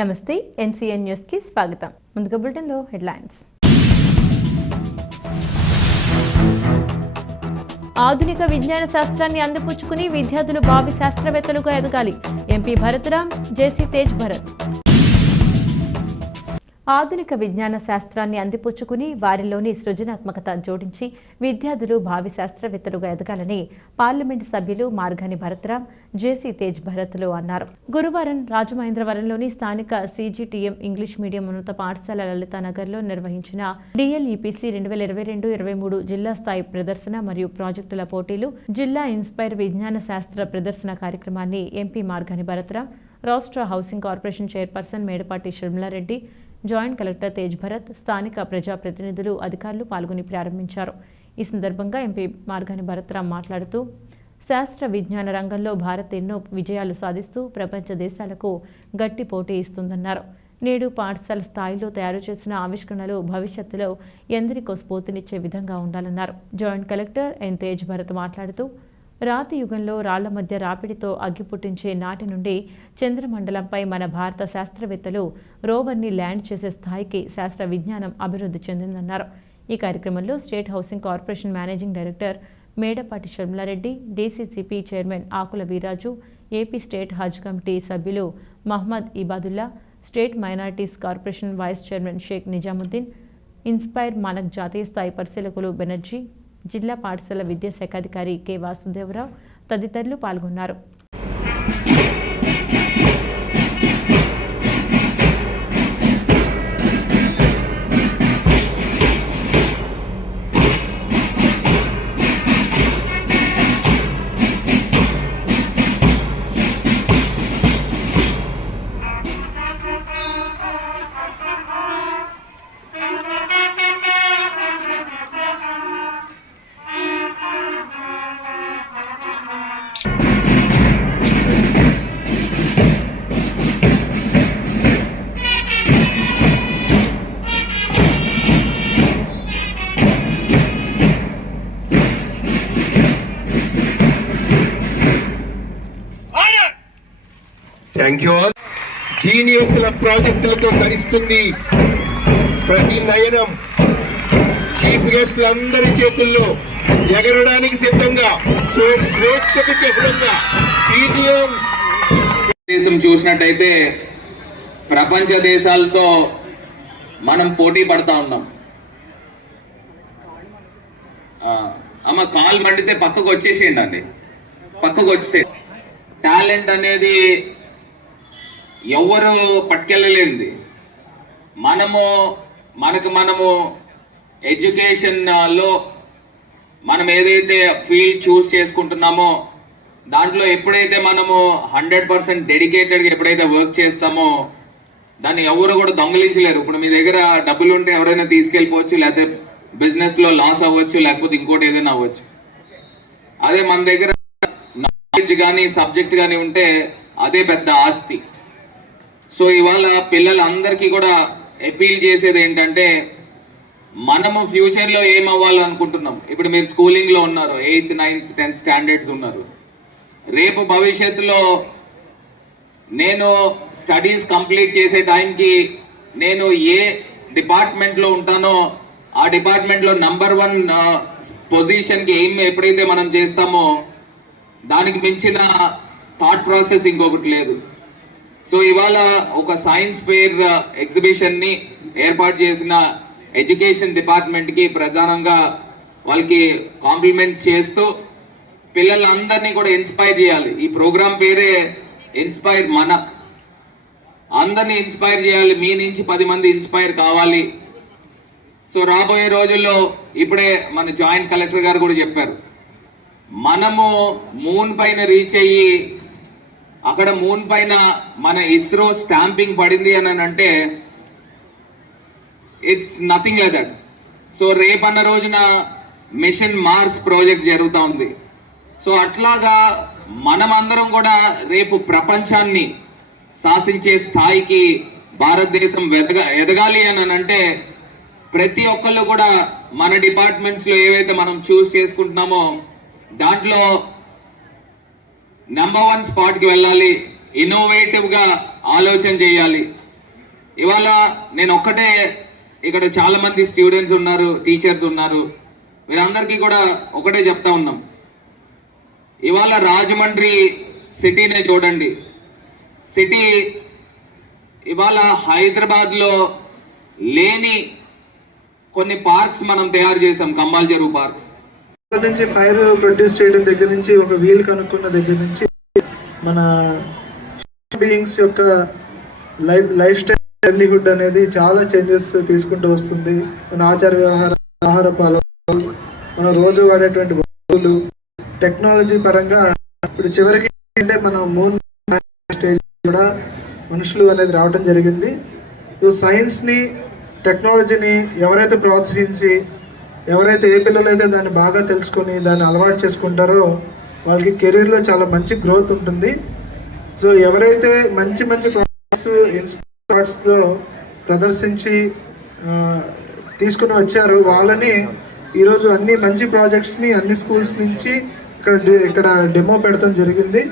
నమస్తే NCN news కి స్వాగతం. ముందుగా బులెటిన్ లో హెడ్లైన్స్. ఆధునిక విజ్ఞాన శాస్త్రాన్ని అందిపుచ్చుకుని విద్యార్థులు భావి శాస్త్రవేత్తలుగా ఎదగాలి. ఎంపీ భరత్రామ్, జేసీ తేజ్ భరత్. ఆధునిక విజ్ఞాన శాస్త్రాన్ని అందిపుచ్చుకుని వారిలోని సృజనాత్మకత జోడించి విద్యార్థులు భావి శాస్త్రవేత్తలుగా ఎదగాలని పార్లమెంటు సభ్యులు మార్గాని భరత్రామ్, జేసీ తేజ్ భరత్లు అన్నారు. గురువారం రాజమహేంద్రవరంలోని స్థానిక సీజీటీఎం ఇంగ్లీష్ మీడియం ఉన్నత పాఠశాల లలితానగర్లో నిర్వహించిన డిఎల్ఈపీసీ 2022-23 జిల్లా స్థాయి ప్రదర్శన మరియు ప్రాజెక్టుల పోటీలు, జిల్లా ఇన్స్పైర్ విజ్ఞాన శాస్త్ర ప్రదర్శన కార్యక్రమాన్ని ఎంపీ మార్గాని భరత్రామ్, రాష్ట్ర housing corporation chairperson Medapati Sharmila Reddy, joint collector Tej Bharat, స్థానిక ప్రజాప్రతినిధులు, అధికారులు పాల్గొని ప్రారంభించారు. ఈ సందర్భంగా ఎంపీ మార్గాని భరత్రామ్ మాట్లాడుతూ, శాస్త్ర విజ్ఞాన రంగంలో భారత్ ఎన్నో విజయాలు సాధిస్తూ ప్రపంచ దేశాలకు గట్టి పోటీ ఇస్తుందన్నారు. నేడు పాఠశాల స్థాయిలో తయారు చేసిన ఆవిష్కరణలు భవిష్యత్తులో ఎందరికో స్ఫూర్తినిచ్చే విధంగా ఉండాలన్నారు. Joint collector N Tej Bharat మాట్లాడుతూ, రాతి యుగంలో రాళ్ల మధ్య రాపిడితో అగ్గిపుట్టించే నాటి నుండి చంద్రమండలంపై మన భారత శాస్త్రవేత్తలు రోవర్ని ల్యాండ్ చేసే స్థాయికి శాస్త్ర విజ్ఞానం అభివృద్ధి చెందిందన్నారు. ఈ కార్యక్రమంలో state housing corporation managing director Medapati Sharmila Reddy, DCCP chairman Akula Veeraju, AP state Haj committee సభ్యులు Mohammed Ibadullah, state minorities corporation vice chairman Sheikh Nizamuddin, inspire Manak జాతీయ స్థాయి పరిశీలకులు బెనర్జీ, జిల్లా పాఠశాల విద్యాశాఖాధికారి కె వాసుదేవరావు తదితరులు పాల్గొన్నారు. Thank you all. జీనియస్ల ప్రాజెక్టులతో ధరిస్తుంది ప్రతి నయనం. చీఫ్ గెస్ట్లందరి చేతుల్లో ఎగరడానికి సిద్ధంగా, స్వేచ్ఛకు చిహ్నంగా దేశం చూసినట్టయితే ప్రపంచ దేశాలతో మనం పోటీ పడతా ఉన్నాం. అమ్మ కాల్ మండితే పక్కకు వచ్చేసేయండి అండి, పక్కకు వచ్చే టాలెంట్ అనేది ఎవరు పట్టుకెళ్ళలేంది. మనము ఎడ్యుకేషన్లో మనం ఏదైతే ఫీల్డ్ చూస్ చేసుకుంటున్నామో దాంట్లో ఎప్పుడైతే మనము 100% డెడికేటెడ్గా ఎప్పుడైతే వర్క్ చేస్తామో దాన్ని ఎవరు కూడా దొంగలించలేరు. ఇప్పుడు మీ దగ్గర డబ్బులు ఉంటే ఎవరైనా తీసుకెళ్ళిపోవచ్చు, లేకపోతే బిజినెస్లో లాస్ అవ్వచ్చు, లేకపోతే ఇంకోటి ఏదైనా అవ్వచ్చు. అదే మన దగ్గర నాలెడ్జ్ కానీ సబ్జెక్ట్ కానీ ఉంటే అదే పెద్ద ఆస్తి. సో ఇవాళ పిల్లలందరికీ కూడా అపీల్ చేసేది ఏంటంటే, మనము ఫ్యూచర్లో ఏం అవ్వాలనుకుంటున్నాం. ఇప్పుడు మీరు స్కూలింగ్లో ఉన్నారు, 8th, 9th, 10th స్టాండర్డ్స్ ఉన్నారు. రేపు భవిష్యత్తులో నేను స్టడీస్ కంప్లీట్ చేసే టైంకి నేను ఏ డిపార్ట్మెంట్లో ఉంటానో ఆ డిపార్ట్మెంట్లో నంబర్ 1 పొజిషన్కి ఎప్పుడైతే మనం చేస్తామో దానికి మించిన థాట్ ప్రాసెస్ ఇంకొకటి లేదు. సో ఇవాళ ఒక సైన్స్ ఫెయిర్ ఎగ్జిబిషన్ని ఏర్పాటు చేసిన ఎడ్యుకేషన్ డిపార్ట్మెంట్కి ప్రధానంగా వాళ్ళకి కాంప్లిమెంట్స్ చేస్తూ పిల్లలందరినీ కూడా ఇన్స్పైర్ చేయాలి. ఈ ప్రోగ్రాం పేరే ఇన్స్పైర్ మనక్. అందరినీ ఇన్స్పైర్ చేయాలి, మీ నుంచి 10 మంది ఇన్స్పైర్ కావాలి. సో రాబోయే రోజుల్లో ఇప్పుడే మన జాయింట్ కలెక్టర్ గారు కూడా చెప్పారు, మనము మూన్ పైన రీచ్ అయ్యి అక్కడ మూన్ పైన మన ఇస్రో స్టాంపింగ్ పడింది అని అంటే it's nothing like that. So రేపన్న రోజున మిషన్ మార్స్ ప్రాజెక్ట్ జరుగుతూ ఉంది. సో అట్లాగా మనమందరం కూడా రేపు ప్రపంచాన్ని శాసించే స్థాయికి భారతదేశం ఎదగాలి అని అంటే ప్రతి ఒక్కళ్ళు కూడా మన డిపార్ట్మెంట్స్లో ఏవైతే మనం చూస్ చేసుకుంటున్నామో దాంట్లో నెంబర్ 1 స్పాట్కి వెళ్ళాలి, ఇన్నోవేటివ్గా ఆలోచన చేయాలి. ఇవాళ నేను ఒక్కటే, ఇక్కడ చాలా మంది స్టూడెంట్స్ ఉన్నారు, టీచర్స్ ఉన్నారు, వీరందరికీ కూడా ఒకటే చెప్తా ఉన్నాం. ఇవాళ రాజమండ్రి సిటీనే చూడండి. సిటీ ఇవాళ హైదరాబాద్లో లేని కొన్ని పార్క్స్ మనం తయారు చేసాం, కంబాల్ చెరువు పార్క్స్. నుంచి ఫైర్ ప్రొడ్యూస్ చేయడం దగ్గర నుంచి, ఒక వీల్ కనుక్కున్న దగ్గర నుంచి, మన బీయింగ్స్ యొక్క లైఫ్ స్టైల్ లైవ్లీహుడ్ అనేది చాలా చేంజెస్ తీసుకుంటూ వస్తుంది. మన ఆచార వ్యవహార ఆహారపు అలవాట్లు, మనం రోజు వాడేటువంటి వస్తువులు, టెక్నాలజీ పరంగా ఇప్పుడు చివరికి అంటే మనం మూన్ స్టేజ్ కూడా మనుషులు అనేది రావడం జరిగింది. సైన్స్ని, టెక్నాలజీని ఎవరైతే ప్రోత్సహించి, ఎవరైతే ఏ పిల్లలైతే దాన్ని బాగా తెలుసుకొని దాన్ని అలవాటు చేసుకుంటారో వాళ్ళకి కెరీర్లో చాలా మంచి గ్రోత్ ఉంటుంది. సో ఎవరైతే మంచి మంచి ప్రాజెక్ట్స్ ఇన్స్పాట్స్లో ప్రదర్శించి తీసుకుని వచ్చారో వాళ్ళని ఈరోజు అన్ని మంచి ప్రాజెక్ట్స్ని అన్ని స్కూల్స్ నుంచి ఇక్కడ డెమో పెడతాం జరిగింది.